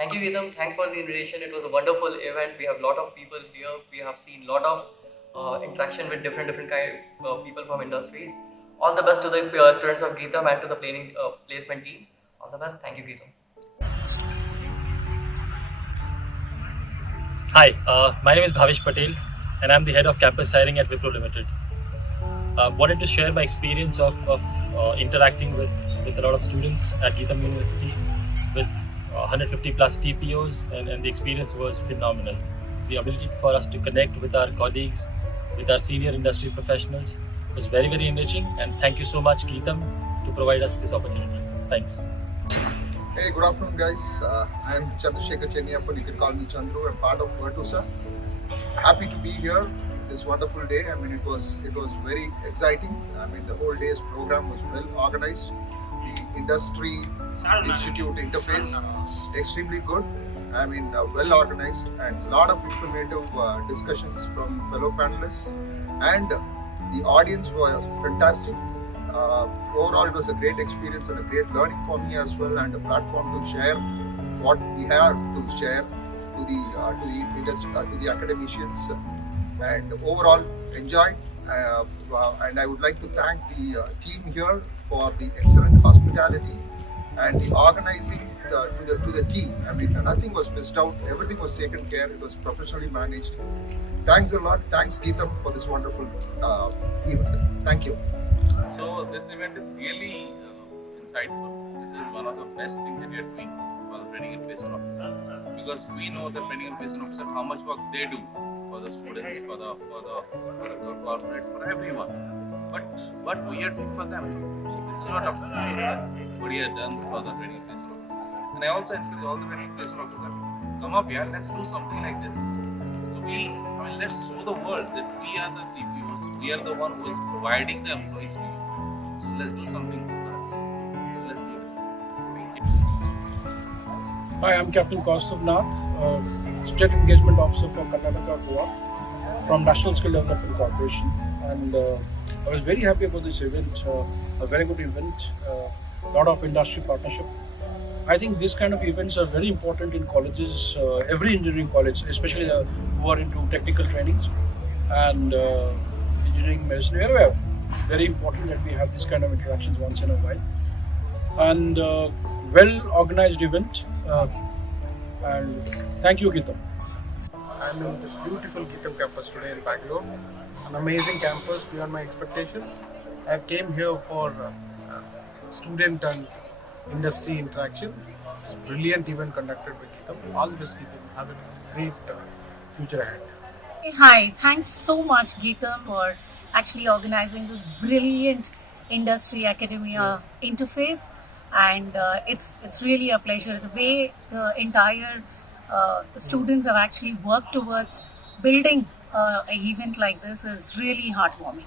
Thank you, Geetam. Thanks for the invitation. It was a wonderful event. We have a lot of people here. We have seen a lot of interaction with different kind people from industries. All the best to the students of Geetam and to the planning placement team. All the best. Thank you, Geetam. Hi, my name is Bhavish Patel, and I'm the head of campus hiring at Wipro Limited. Wanted to share my experience of interacting with a lot of students at Geetam University with 150 plus TPOs, and the experience was phenomenal. The ability for us to connect with our colleagues, with our senior industry professionals was very enriching, and thank you so much, Geetam, to provide us this opportunity. Thanks. Hey, good afternoon, guys. I'm Chandrasekhar Chenniyappan. You can call me Chandru. I'm part of Virtusa. Happy to be here this wonderful day. I mean, it was very exciting. I mean, the whole day's program was well organized. The industry institute interface extremely good. I mean, well organized and a lot of informative discussions from fellow panelists, and the audience was fantastic. Overall, it was a great experience and a great learning for me as well, and a platform to share what we have to share to the industry, to the academicians, and overall enjoyed. And I would like to thank the team here for the excellent hospitality and the organizing to the team. I mean, nothing was missed out. Everything was taken care. It was professionally managed. Thanks a lot. Thanks, Geetam, for this wonderful event. Thank you. So this event is really insightful. This is one of the best things that we are doing for the training and placement officer, because we know the training and placement officer how much work they do for the students, for the corporate, for everyone. But what we are doing for them. So this is what we have done for the training and placement officer. And I also encourage all the training and placement officer, come up here, let's do something like this. So let's show the world that we are the TPOs. We are the one who is providing the employees to you. So let's do something for us. So let's do this. Thank you. Hi, I'm Captain Kaustav Nath, State Engagement Officer for Karnataka Goa from National Skill Development Corporation. And I was very happy about this event, a very good event, a lot of industry partnership. I think these kind of events are very important in colleges, every engineering college, especially who are into technical trainings and engineering, medicine, everywhere. Very important that we have this kind of interactions once in a while. And well organized event. And thank you, Geetam. I'm in this beautiful Geetam campus today in Bangalore. An amazing campus beyond my expectations. I came here for student and industry interaction. It's a brilliant event conducted by Geetam. All the best, Geetam. Have a great future ahead. Hi, thanks so much, Geetam, for actually organizing this brilliant industry academia interface. And it's really a pleasure. The way the entire students have actually worked towards building an event like this is really heartwarming.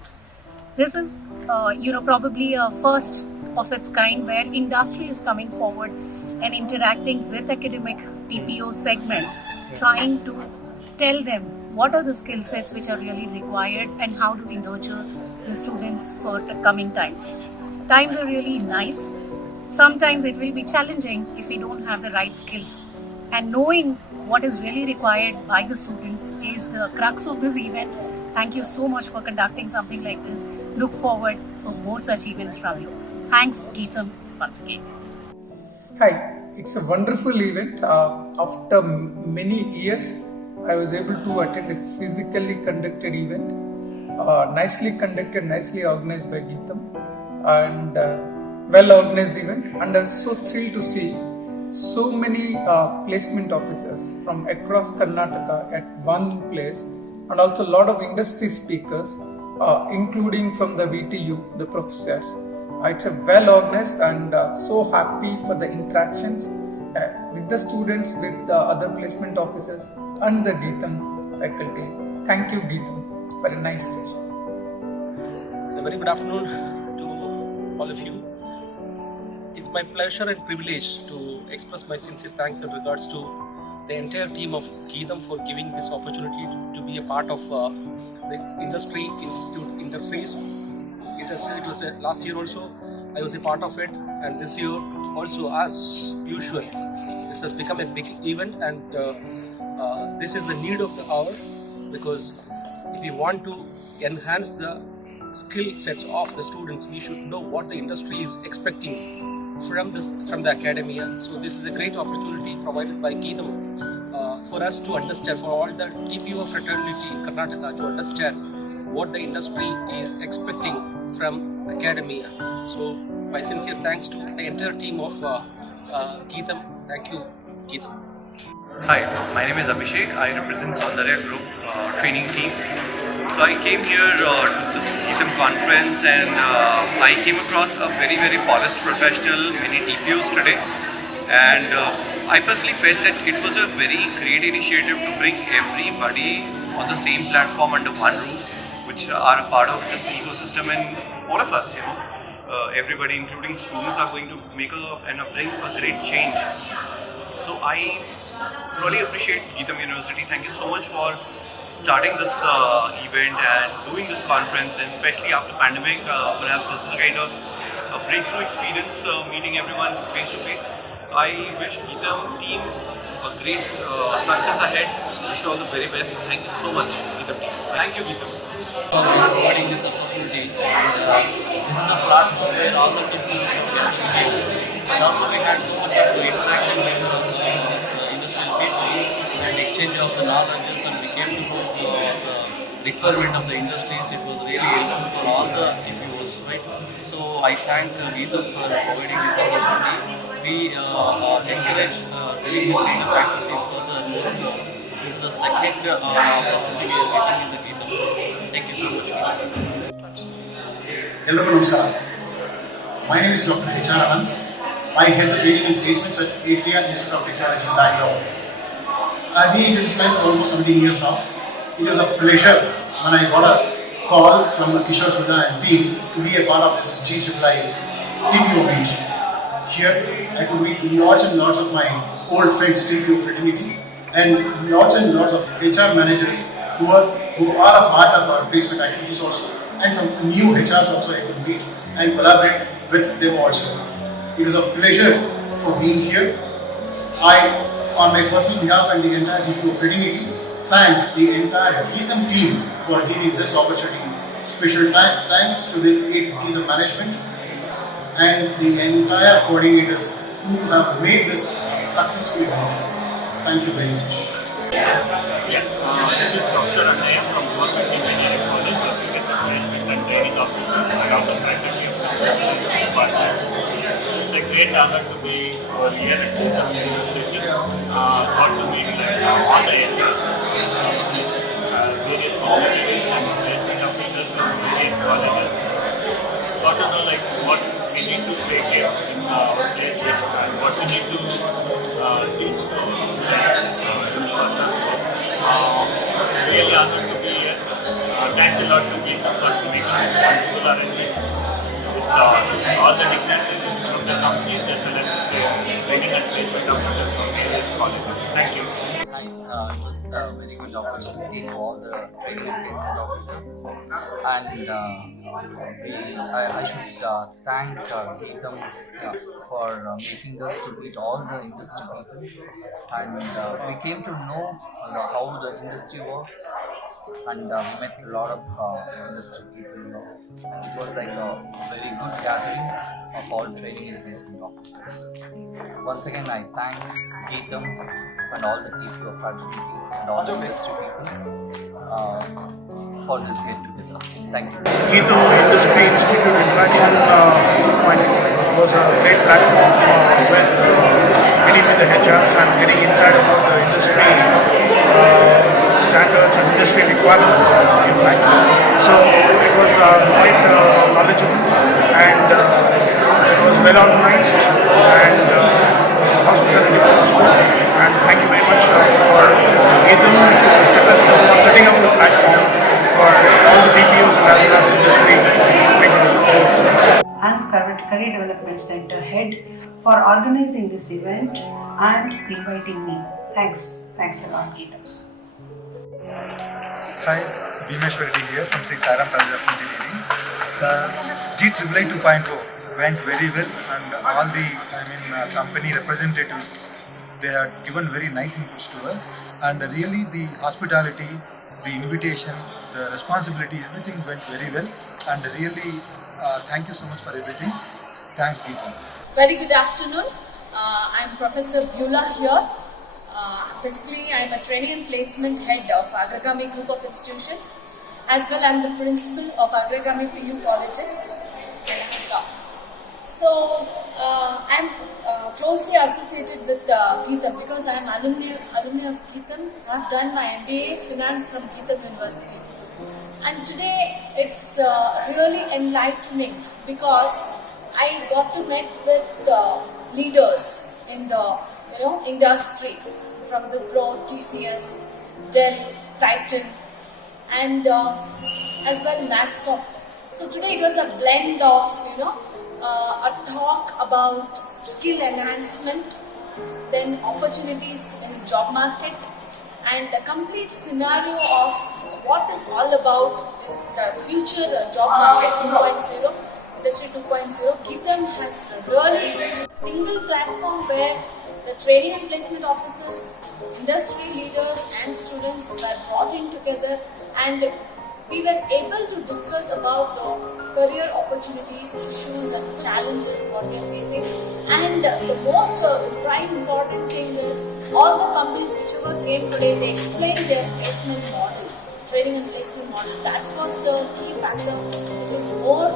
This is, probably a first of its kind where industry is coming forward and interacting with academic TPO segment, trying to tell them what are the skill sets which are really required and how do we nurture the students for the coming times. Times are really nice. Sometimes it will be challenging if we don't have the right skills. And knowing what is really required by the students is the crux of this event. Thank you so much for conducting something like this. Look forward for more such events from you. Thanks, Geetam, once again. Hi, it's a wonderful event. After many years, I was able to attend a physically conducted event, nicely conducted, nicely organized by Geetam, and well organized event. And I was so thrilled to see so many placement officers from across Karnataka at one place, and also a lot of industry speakers, including from the VTU, the professors. It's a well organized and so happy for the interactions with the students, with the other placement officers and the Geetam faculty. Thank you, Geetam, for a nice session. A very good afternoon to all of you. It's my pleasure and privilege to express my sincere thanks in regards to the entire team of Geetam for giving this opportunity to be a part of this industry institute interface. It was last year also I was a part of it, and this year also, as usual, the this has become a big event, and this is the need of the hour, because if we want to enhance the skill sets of the students, we should know what the industry is expecting from the academia. So this is a great opportunity provided by Geetham for us to understand, for all the TPO fraternity in Karnataka to understand what the industry is expecting from academia. So my sincere thanks to the entire team of Geetham. Thank you, Geetham. Hi, my name is Abhishek. I represent Saundarya Group training team. So I came here to this Geetham conference, and I came across a very polished professional, many TPOs today, and I personally felt that it was a very great initiative to bring everybody on the same platform under one roof, which are a part of this ecosystem, and all of us, everybody including students are going to make bring a great change. So I really appreciate Geetham University. Thank you so much for starting this event and doing this conference, and especially after pandemic, perhaps this is a kind of a breakthrough experience, meeting everyone face to face. I wish Geetham team a great success ahead. Wish you all the very best. Thank you so much, Geetham team. Thank you, Geetham. For providing this opportunity. This is a platform where all the people can gathering, and also we had so much of interaction with the industrial people and exchange of the knowledge, and we came to know the requirement of the industries. It was really helpful for all the TPOs, right? So I thank Geetham for providing this opportunity. We encourage doing this kind of activities further and more. This is the second opportunity we are getting in the Geetham. Thank you so much. Hello, Namaskar. My name is Dr. H.R. Anand. I head the training and placements at Atria Institute of Technology, Bangalore. I've been in this line for almost 17 years now. It was a pleasure when I got a call from Kishore Kuda and team to be a part of this GIII TPO meet. Here, I could meet lots and lots of my old friends, TPO fraternity, and lots of HR managers who are a part of our placement activities also, and some new HRs also I could meet and collaborate with them also. It was a pleasure for being here. I, on my personal behalf and the entire TPO fraternity, thank the entire Geetham team for giving this opportunity. Special thanks to the Geetham management and the entire coordinators who have made this a successful event. Thank you very much. This is Professor Anaya from Government Engineering College, working as a placement and training officer and also faculty of the department. It's a great honor to be over here at Geetham University. Got to meet all the HRs, various communities and placement officers from various colleges. Got to know what we need to take care in our placement and what we need to teach to further. Really honored to be here. Thanks a lot to Geetham for making this wonderful arrangement with all the dignitaries from the companies as well as training and placement officers from various colleges. Thank you. Hi, it was a very good opportunity to all the training and placement officers, and I should thank Geetham for making us to meet all the industry people, and we came to know how the industry works, and met a lot of industry people. It was like a very good gathering of all training and placement officers. Once again, I thank Geetham and all the TPO fraternity and all the industry people for this get together. Thank you. Geetham Industry Institute Interaction 2.0 was a great platform with meeting with the HRs and getting insight about the industry standards and industry requirements, in fact. So it was quite knowledgeable, and it was well organized, and hospitality was good. And thank you very much for Geetham for setting up the platform for all the BPOs and as well as industry. Thank you. I'm Career Development Center Head for organizing this event and inviting me. Thanks a lot, Geethams. Hi, Bhimesh Reddy here from Sri Saram College of Engineering. GIII 2.0 went very well, and all the company representatives, They had given very nice inputs to us, and really the hospitality, the invitation, the responsibility, everything went very well. And really, thank you so much for everything. Thanks, Geetam. Very good afternoon. I'm Professor Beulah here. Basically, I'm a training and placement head of Agragami Group of Institutions. As well, I'm the principal of Agragami PU Colleges, Telangana. So, I'm closely associated with Geetam because I'm alumni of Geetam. I've done my MBA Finance from Geetam University. And today, it's really enlightening because I got to meet with leaders in the industry from the Pro, TCS, Dell, Titan, and as well NASCOM. So today it was a blend of a talk about skill enhancement, then opportunities in job market, and the complete scenario of what is all about the future job market 2.0, industry 2.0. Geetam has really single platform where the training and placement officers, industry leaders and students were brought in together, and we were able to discuss about the career opportunities, issues and challenges what we are facing. And the most prime important thing is all the companies whichever came today, they explained their placement model, training and placement model. That was the key factor which is more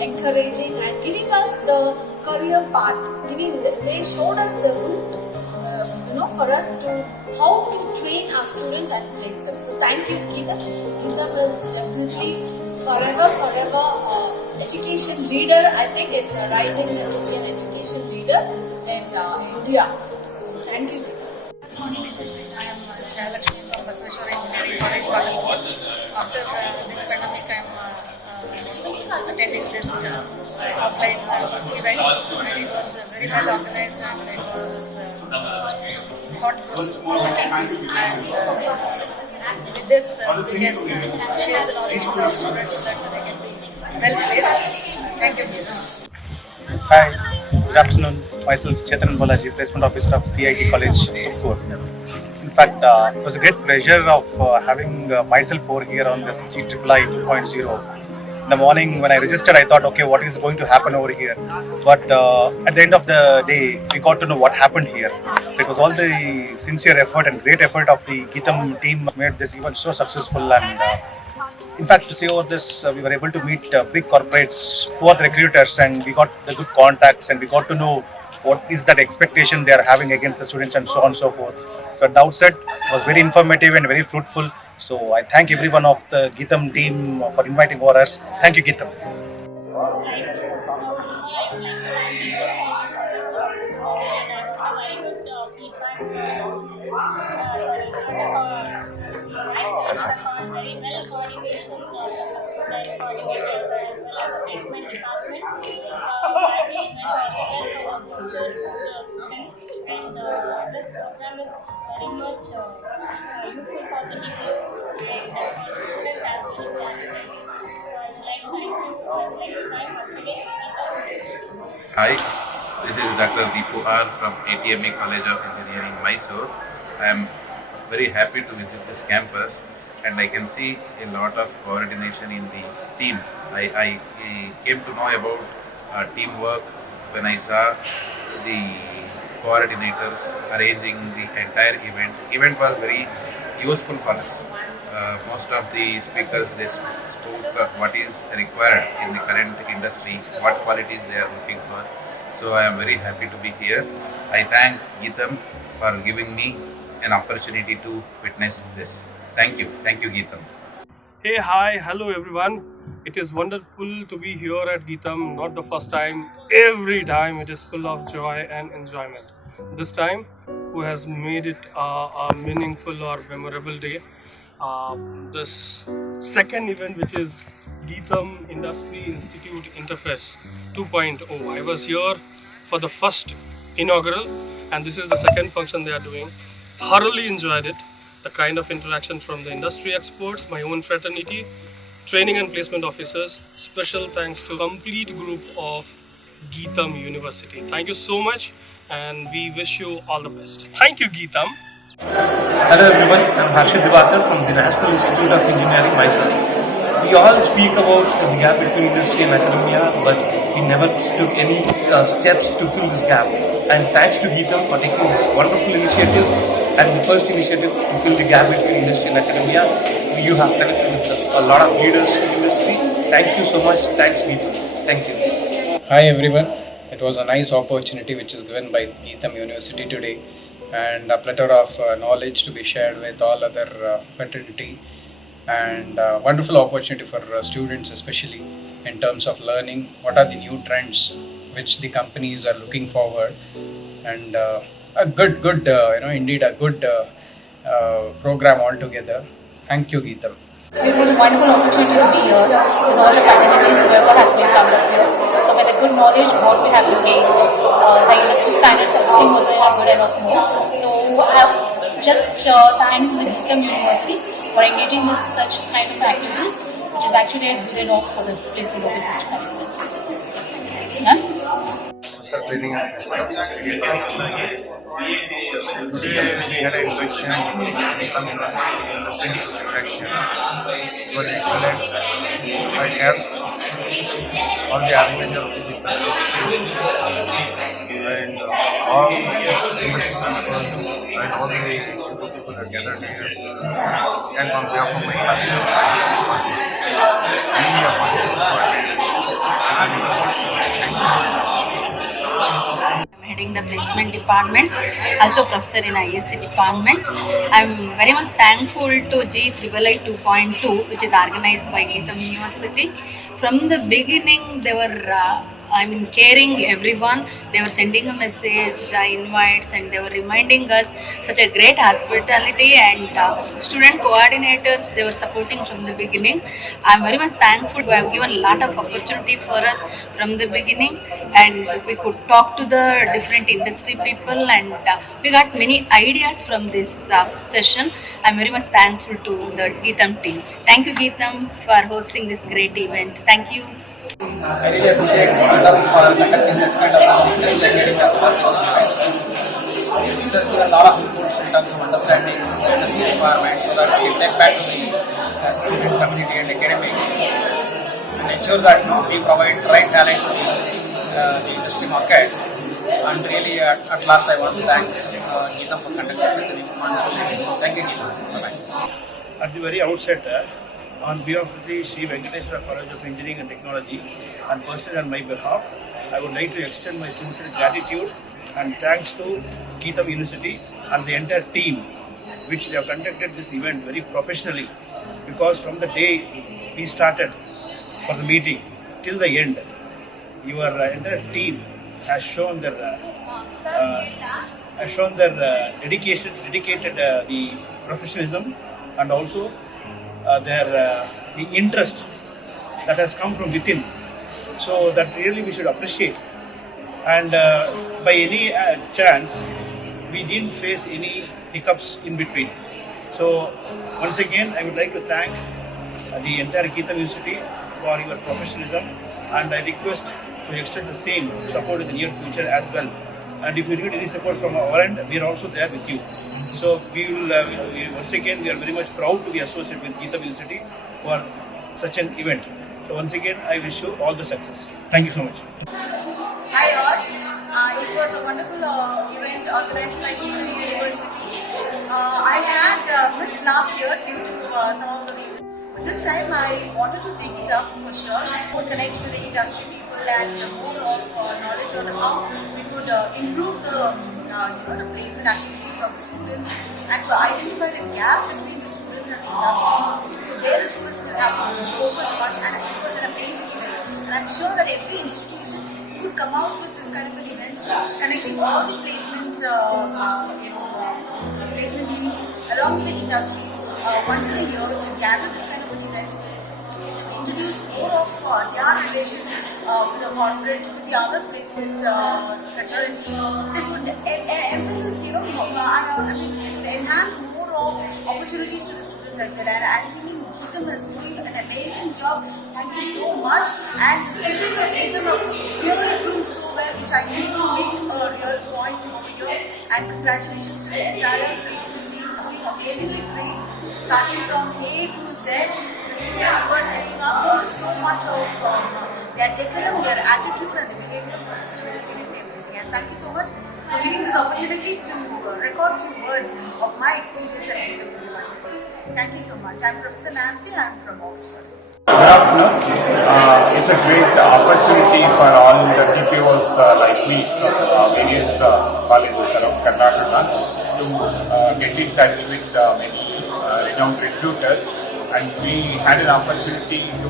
encouraging and giving us the career path. They showed us the route for us to how to train our students and place them. So thank you, Geetam. Geetam is definitely forever education leader. I think it's rising to be an education leader in India. So thank you, Geetam. Good morning, I am Jayalakshmi from Basaveshwara Engineering College, Bangalore. After this pandemic, I am attending this offline event, and it was very well organized, and it was thought-provoking, and with this we can share the knowledge with our students so that they can be well placed. Thank you. Hi, good afternoon. Myself Chetan Balaji, Placement Officer of CIT College, Tupkur. In fact, it was a great pleasure of having myself over here on this GEEEE 2.0. In the morning when I registered, I thought, okay, what is going to happen over here? But at the end of the day, we got to know what happened here. So it was all the sincere effort and great effort of the Geetam team made this event so successful. And in fact, to say over this, we were able to meet big corporates who are the recruiters, and we got the good contacts, and we got to know what is that expectation they are having against the students and so on and so forth. So at the outset, it was very informative and very fruitful. So I thank everyone of the Geetam team for inviting over us. Thank you, Geetam. And this program is very much useful for the teachers and for the students as well as the academics. So I would like to thank once again Geetam. Hi, this is Dr. Deepu R from ATME College of Engineering, Mysore. I am very happy to visit this campus, and I can see a lot of coordination in the team. I came to know about teamwork when I saw the coordinators arranging the entire event. Event was very useful for us. Most of the speakers, they spoke what is required in the current industry, what qualities they are looking for. So I am very happy to be here. I thank Geetam for giving me an opportunity to witness this. Thank you, Geetam. Hey, hi, hello everyone. It is wonderful to be here at Geetam. Not the first time, every time it is full of joy and enjoyment. This time, who has made it a meaningful or memorable day? This second event, which is Geetam Industry Institute Interface 2.0. I was here for the first inaugural, and this is the second function they are doing. Thoroughly enjoyed it. The kind of interaction from the industry experts, my own fraternity, training and placement officers. Special thanks to complete group of Geetam University. Thank you so much. and we wish you all the best. Thank you, Geetam. Hello everyone, I'm Harshit Divakar from the National Institute of Engineering, Mysore. We all speak about the gap between industry and academia, but we never took any steps to fill this gap. And thanks to Geetam for taking this wonderful initiative and the first initiative to fill the gap between industry and academia. You have connected with a lot of leaders in the industry. Thank you so much. Thanks, Geetam. Thank you. Hi everyone. It was a nice opportunity which is given by Geetam University today, and a plethora of knowledge to be shared with all other fraternity, and wonderful opportunity for students, especially in terms of learning what are the new trends which the companies are looking forward, and a good indeed a good program altogether. Thank you, Geetam. It was a wonderful opportunity to be here with all the fraternities, whoever has been come up here. So with the good knowledge, what we have gained, the industry standards, everything was in a good enough mood. So I have just thanks the Geetam University for engaging in such kind of activities, which is actually a good enough for the placement officers to connect with. Training and today we had an induction from industry interaction. It was excellent. I have all the organizers of the and all industry people and all the people are gathered here. And on behalf of my Heading the placement department, also professor in ISC department. I'm very much thankful to G3II 2.2, which is organized by Geetam University. From the beginning, they were caring everyone. They were sending a message, invites, and they were reminding us such a great hospitality, and student coordinators, they were supporting from the beginning. I'm very much thankful. We have given a lot of opportunity for us from the beginning, and we could talk to the different industry people, and we got many ideas from this session. I'm very much thankful to the Geetam team. Thank you, Geetam, for hosting this great event. Thank you. I really appreciate Geetam for conducting such kind of industry academia events. This has given a lot of inputs in terms of understanding the industry requirements, so that we can take back to the student community and academics and ensure that we provide right talent to the industry market. And really, at last, I want to thank Geetam for conducting such an important event. Thank you, Geetam. Bye-bye. At the very outset, on behalf of the Sri Venkateswara College of Engineering and Technology, and personally on my behalf, I would like to extend my sincere gratitude and thanks to Geetam University and the entire team, which they have conducted this event very professionally, because from the day we started for the meeting till the end, your entire team has shown their dedicated the professionalism, and also the interest that has come from within. So that really we should appreciate. And by any chance, we didn't face any hiccups in between. So once again, I would like to thank the entire Geetam University for your professionalism, and I request to extend the same support in the near future as well. And if you need any support from our end, we are also there with you. So we will, once again, we are very much proud to be associated with Geetam University for such an event. So once again, I wish you all the success. Thank you so much. Hi all, it was a wonderful event organized by Geetam University. I had missed last year due to some of the reasons. But this time I wanted to take it up for sure, more connect with the industry people and more of knowledge on how we could improve the placement activities of the students, and to identify the gap between the students and the industry. So there the students will have to focus much, and it was an amazing event. And I'm sure that every institution could come out with this kind of an event, connecting all the placements, placement team along with the industries once in a year to gather this kind of an event, to introduce more of their relations with the corporate, with the other placement fraternity. This would emphasize, this would enhance more of opportunities to the students as well. And I think Geetham is doing an amazing job. Thank you so much. And the students of Geetham have really grown so well, which I need to make a real point over here. And congratulations to the entire placement team, doing amazingly great. Starting from A to Z, the students were taking up so much of their decorum, their attitude and the behavior was seriously amazing. And thank you so much for giving this opportunity to record a few words of my experience at Geetham University. Thank you so much. I'm Professor Nancy and I'm from Oxford. Good afternoon. It's a great opportunity for all the TPOs like me from various colleges around Karnataka to get in touch with many renowned recruiters, and we had an opportunity to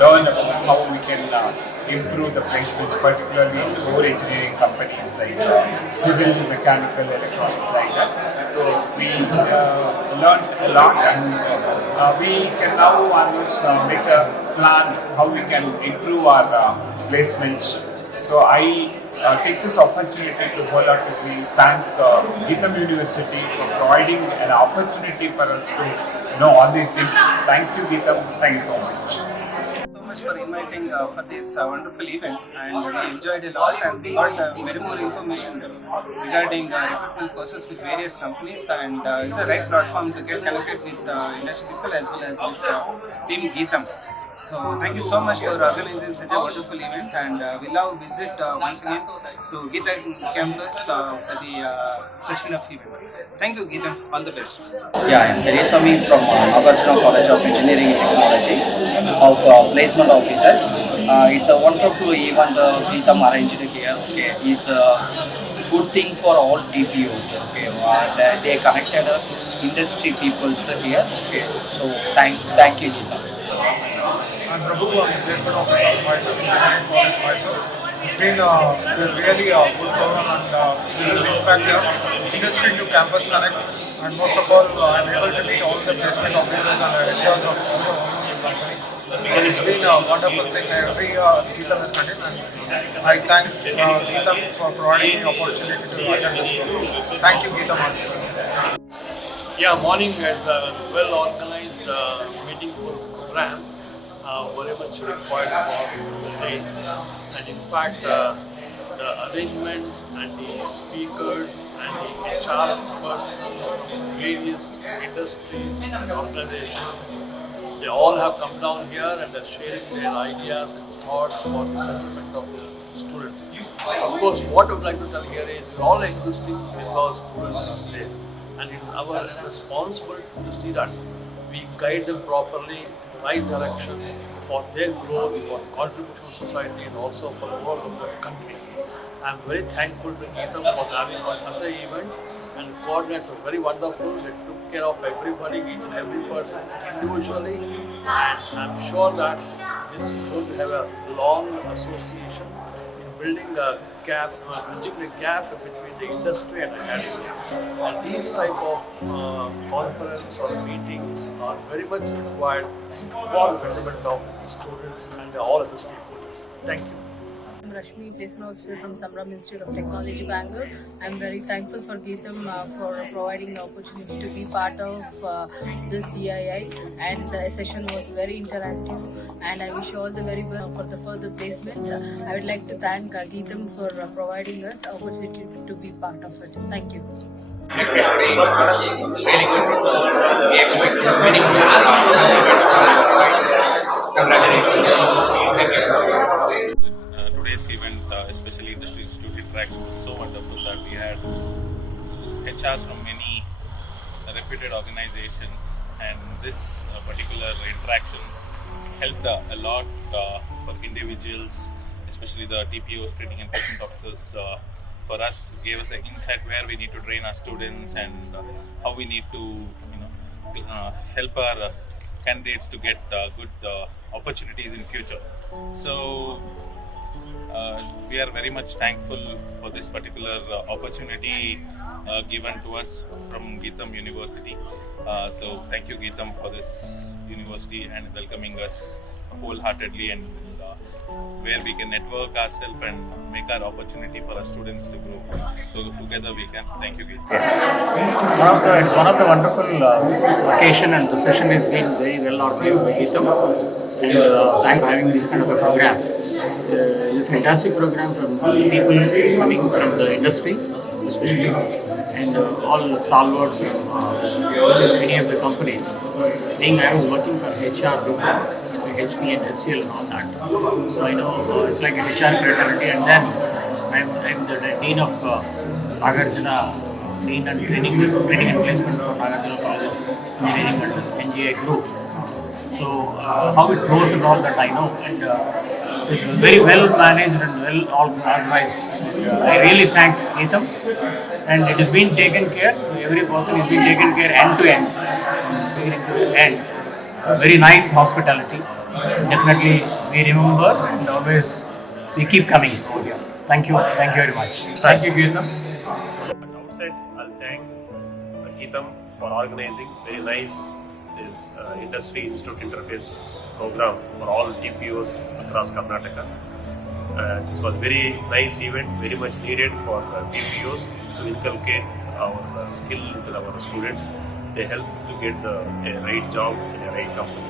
learn about how we can improve the placements, particularly in core engineering companies like civil, mechanical, electronics, like that. So we learned a lot, and we can now onwards make a plan how we can improve our placements. So I take this opportunity to wholeheartedly thank Geetham University for providing an opportunity for us to know all these things. Thank you, Geetham. Thank you so much. For inviting for this wonderful event, and we enjoyed a lot, and we got very more information regarding recruitment process with various companies, and it's a right platform to get connected with industry people as well as with team Geetham. So thank you so much for organizing such a wonderful event, and we'll now visit once again to Geetham campus for the such kind of event. Thank you, Geetham. All the best. Yeah, I am Periswamy from Nagarjuna College of Engineering and Technology of Placement Officer. It's a wonderful event Geetham arranged here. Okay, it's a good thing for all TPOs. Okay, they connected industry peoples here. Okay, so thank you, Geetham. I'm Prabhu, I'm the placement officer of Mysore Engineering College, Mysore. It's been really a good program, and this is in fact industry to campus connect, and most of all I'm able to meet all the placement officers and HRs of almost the company. And it's been a wonderful thing every Geetham is conducted, and I thank Geetham for providing the opportunity to attend this program. Thank you, Geetham once again. Yeah, morning is a well organized meeting for program. Very much required for the day, and in fact the arrangements and the speakers and the HR personnel from various industries and organizations, they all have come down here and are sharing their ideas and thoughts for the betterment of the students. Of course, what I would like to tell here is we are all existing because students are there, and it's our responsibility to see that we guide them properly in the right direction for their growth, for contribution to society, and also for the work of the country. I am very thankful to Geetham for having such an event, and the coordinates are very wonderful. They took care of everybody, each and every person individually, and I am sure that this is going to have a long association in building a gap, bridging the gap between the industry and academia. And these type of conference or meetings are very much required for the betterment of students and all other stakeholders. Thank you. I'm Rashmi, placement officer from Samram Institute of Technology, Bangalore. I'm very thankful for Geetham for providing the opportunity to be part of this CII, and the session was very interactive, and I wish you all the very best for the further placements. I would like to thank Geetham for providing us the opportunity to be part of it. Thank you. Today's event, especially Industry Institute Interaction, was so wonderful that we had HRs from many reputed organizations, and this particular interaction helped a lot for individuals, especially the TPOs, training and placement officers. For us, gave us an insight where we need to train our students and how we need to help our candidates to get good opportunities in future. So we are very much thankful for this particular opportunity given to us from Geetham University. So thank you, Geetham, for this university and welcoming us wholeheartedly, and where we can network ourselves and make our opportunity for our students to grow. So together we can. Thank you, Geetham. It's one of the wonderful occasion, and the session has been very well organized by Geetam. And thanks for having this kind of a program. It's a fantastic program from people coming from the industry, especially, and all the stalwarts from many of the companies. I was working for HR before, HP and HCL and all that. So I know it's like a HR fraternity, and then I'm the Dean of Nagarjuna, Dean and Training and Placement for Nagarjuna College of Engineering and NGI Group. So how it goes and all that I know, and it's very well managed and well organized. I really thank Geetam, and it has been taken care. Every person is being taken care end to end, beginning to end. Very nice hospitality. Definitely we remember and always we keep coming over here. Thank you very much. Thank you, Geetam. At outset, I'll thank Geetam for organizing very nice this industry institute interface program for all TPOs across Karnataka. This was very nice event, very much needed for TPOs to inculcate our skill to our students. They help to get the right job in a right company.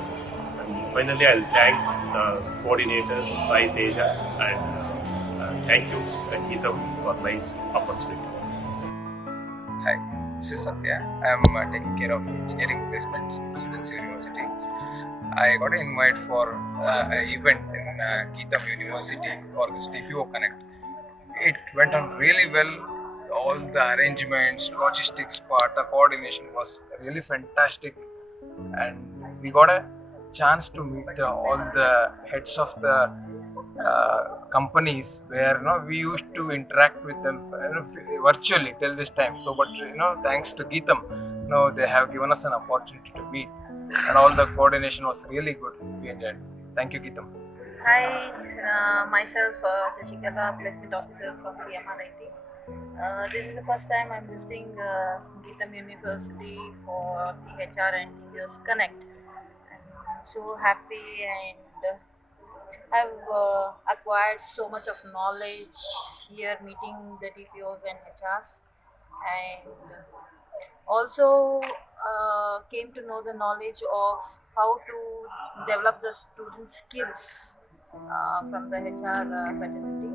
And finally, I'll thank the coordinator Sai Teja, and thank you Geetam for nice opportunity. Hi, this is Satya. I am taking care of engineering placement in Presidency University. I got an invite for an event in Geetam University for this TPO Connect. It went on really well. All the arrangements, logistics part, the coordination was really fantastic, and we got a chance to meet all the heads of the companies where we used to interact with them virtually till this time. So, but thanks to Geetam, they have given us an opportunity to meet, and all the coordination was really good. We enjoyed. Thank you, Geetam. Hi, myself Shashikala, Placement Officer from CMRIT. This is the first time I'm visiting Geetam University for the HR and TPOs Connect. I'm so happy, and I've acquired so much of knowledge here meeting the TPOs and HRs, and also came to know the knowledge of how to develop the student skills from the HR fraternity.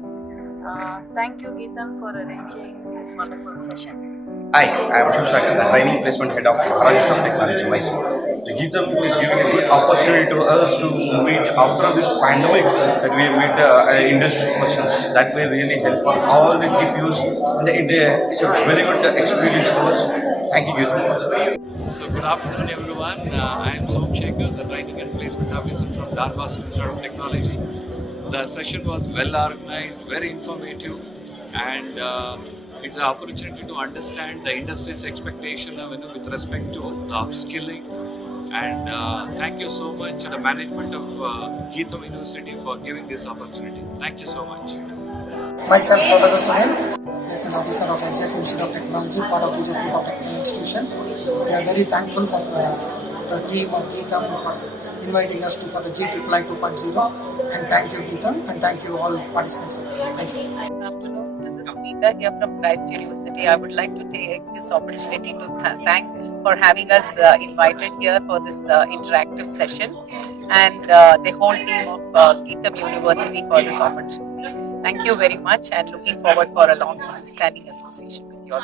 Thank you, Geetam, for arranging this wonderful session. Hi, I am Shivshankar, the Training Placement Head of College of Technology, Mysore. The Geetam is giving a good opportunity to us to meet after this pandemic, that we meet industry persons. That will really help for all the TPUs in India. It's a very good experience to us. Thank you, Geetam. So good afternoon, everyone. I am Som Shekhar, the Training and Placement Officer from Darvas Institute of Technology. The session was well organized, very informative, and it's an opportunity to understand the industry's expectation with respect to the upskilling. And thank you so much to the management of Geetam University for giving this opportunity. Thank you so much. Myself, Professor Sunil, Placement Officer of SGS Institute of Technology, part of BGS Group of Technical Institution. We are very thankful for the team of Geetam for inviting us for the GEEEI 2.0, and thank you, Geetam, and thank you all participants for this. Thank you. Good afternoon. This is Meeta here from Christ University. I would like to take this opportunity to thank for having us invited here for this interactive session, and the whole team of Geetam University for this opportunity. Thank you very much, and looking forward for a long-standing association with you all.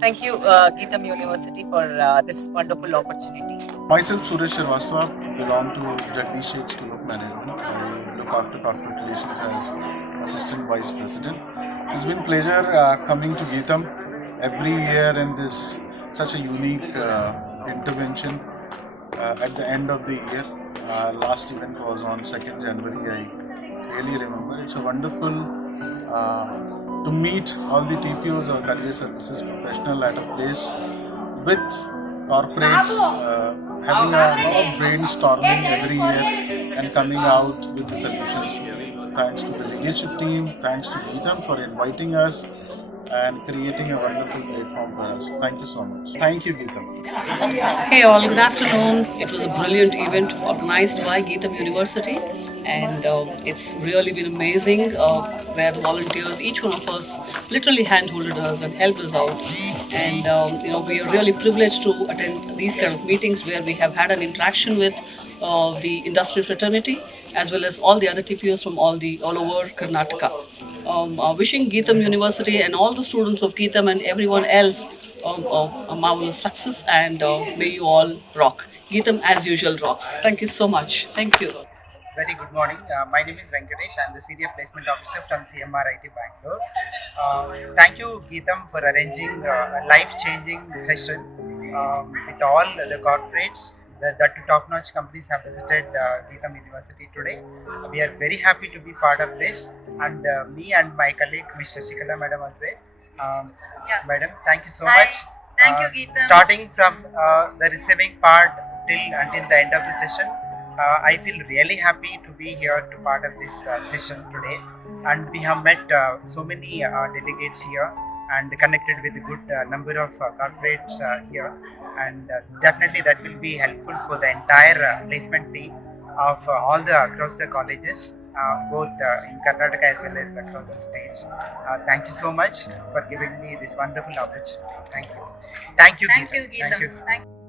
Thank you, Geetam University, for this wonderful opportunity. Myself, Suresh Srivastava, belong to Jagdish Sheikh School of Management. I look after corporate relations as Assistant Vice President. It's been a pleasure coming to Geetam every year in this such a unique intervention at the end of the year. Last event was on 2nd January. I really remember. It's a wonderful to meet all the TPOs or career services professional at a place with corporates, having a lot of brainstorming every year and coming out with the solutions. Thanks to the leadership team, thanks to Geetam for inviting us and creating a wonderful platform for us. Thank you so much. Thank you, Geetam. Hey all, good afternoon. It was a brilliant event organized by Geetam University, and it's really been amazing. where the volunteers, each one of us, literally hand-holded us and helped us out. And we are really privileged to attend these kind of meetings where we have had an interaction with the industry fraternity as well as all the other TPOs from all over Karnataka. Wishing Geetham University and all the students of Geetham and everyone else a marvelous success, and may you all rock. Geetham as usual rocks. Thank you so much. Thank you. Very good morning. My name is Venkatesh. I am the Senior Placement Officer from CMR IT Bangalore. Thank you, Geetham, for arranging a life-changing session with all the corporates. The two top-notch companies have visited Geetham University today. We are very happy to be part of this, and me and my colleague, Ms. Shashikala Madam, was there. Madam, thank you so much. Thank you, Geetham. Starting from the receiving part until the end of the session, I feel really happy to be here to part of this session today, and we have met so many delegates here and connected with a good number of corporates here, and definitely that will be helpful for the entire placement team of all the across the colleges, both in Karnataka as well as across the states. Thank you so much for giving me this wonderful opportunity. Thank you. Thank you, Thank Geetham. you, Geetham. Thank you.